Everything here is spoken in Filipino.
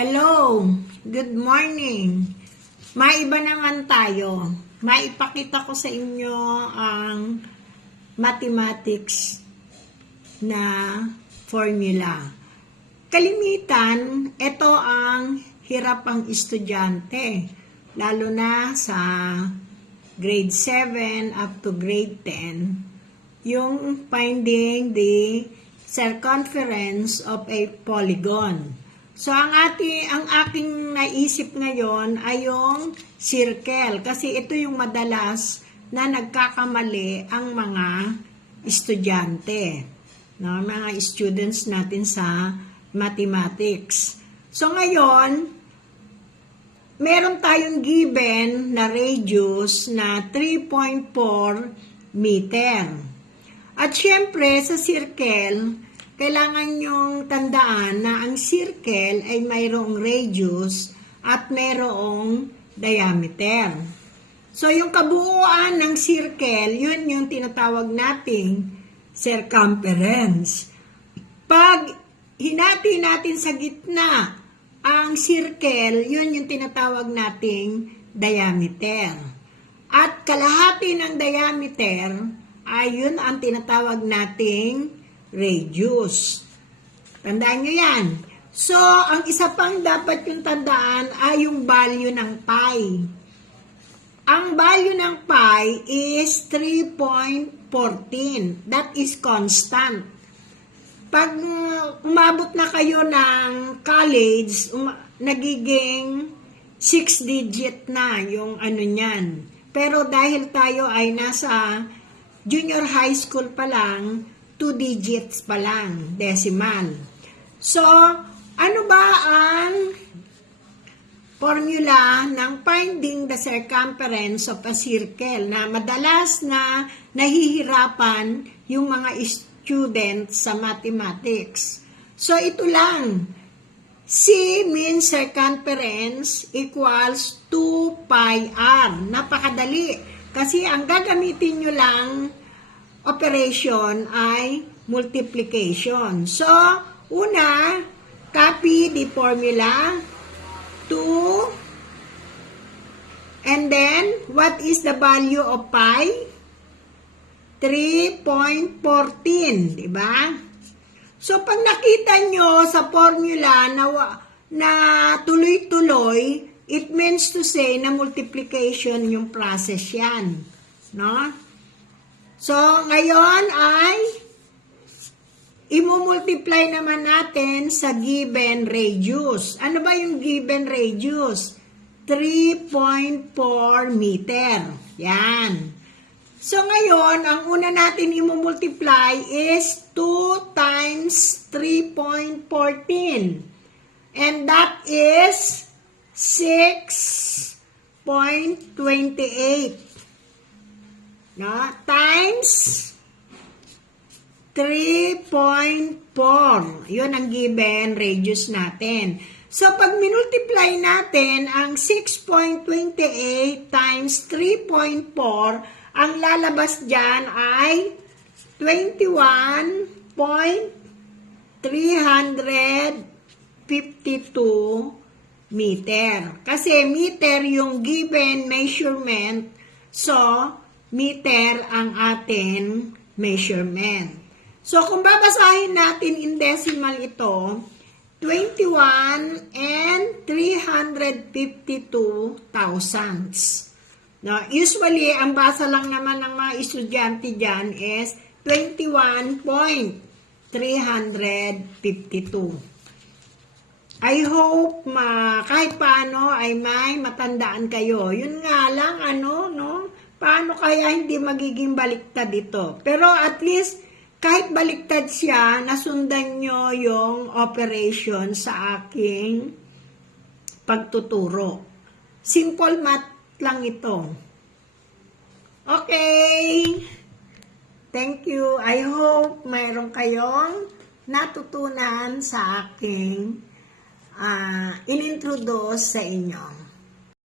Hello, good morning. Maiba naman tayo. Maipakita ko sa inyo ang mathematics na formula. Kalimitan, ito ang hirap ang estudyante, lalo na sa grade 7 up to grade 10, yung finding the circumference of a polygon. So, ang aking naisip ngayon ay yung circle. Kasi ito yung madalas na nagkakamali ang mga estudyante. No? Mga students natin sa mathematics. So, ngayon, meron tayong given na radius na 3.4 meter. At syempre, sa circle, kailangan yung tandaan na ang circle ay mayroong radius at mayroong diameter. So, yung kabuuan ng circle, yun yung tinatawag nating circumference. Pag hinati natin sa gitna ang circle, yun yung tinatawag nating diameter. At kalahati ng diameter ay yun ang tinatawag nating radius. Tandaan nyo yan. So, ang isa pang dapat yung tandaan ay yung value ng pi. Ang value ng pi is 3.14. That is constant. Pag umabot na kayo ng college, nagiging 6 digit na yung ano niyan. Pero dahil tayo ay nasa junior high school pa lang, 2 digits pa lang, decimal. So, ano ba ang formula ng finding the circumference of a circle na madalas na nahihirapan yung mga students sa mathematics? So, ito lang. C means circumference equals 2 pi r. Napakadali. Kasi ang gagamitin nyo lang operation ay multiplication. So, una, copy the formula, 2, and then, what is the value of pi? 3.14, diba? So, pag nakita nyo sa formula na tuloy-tuloy, it means to say na multiplication yung process yan. No? So, ngayon ay imumultiply naman natin sa given radius. Ano ba yung given radius? 3.4 meter. Yan. So, ngayon, ang una natin imumultiply is 2 times 3.14. And that is 6.28. No? Times 3.4. Yun ang given radius natin. So, pag minultiply natin ang 6.28 times 3.4, ang lalabas dyan ay 21.352 meter. Kasi meter yung given measurement, so meter ang ating measurement. So, kung babasahin natin in decimal ito, 21 and 352 thousandths. No, usually, ang basa lang naman ng mga estudyante dyan is 21.352. I hope kahit paano ay may matandaan kayo. Yun nga lang, paano kaya hindi magiging baliktad ito? Pero at least, kahit baliktad siya, nasundan nyo yung operation sa aking pagtuturo. Simple math lang ito. Okay. Thank you. I hope mayroon kayong natutunan sa aking inintroduce sa inyo.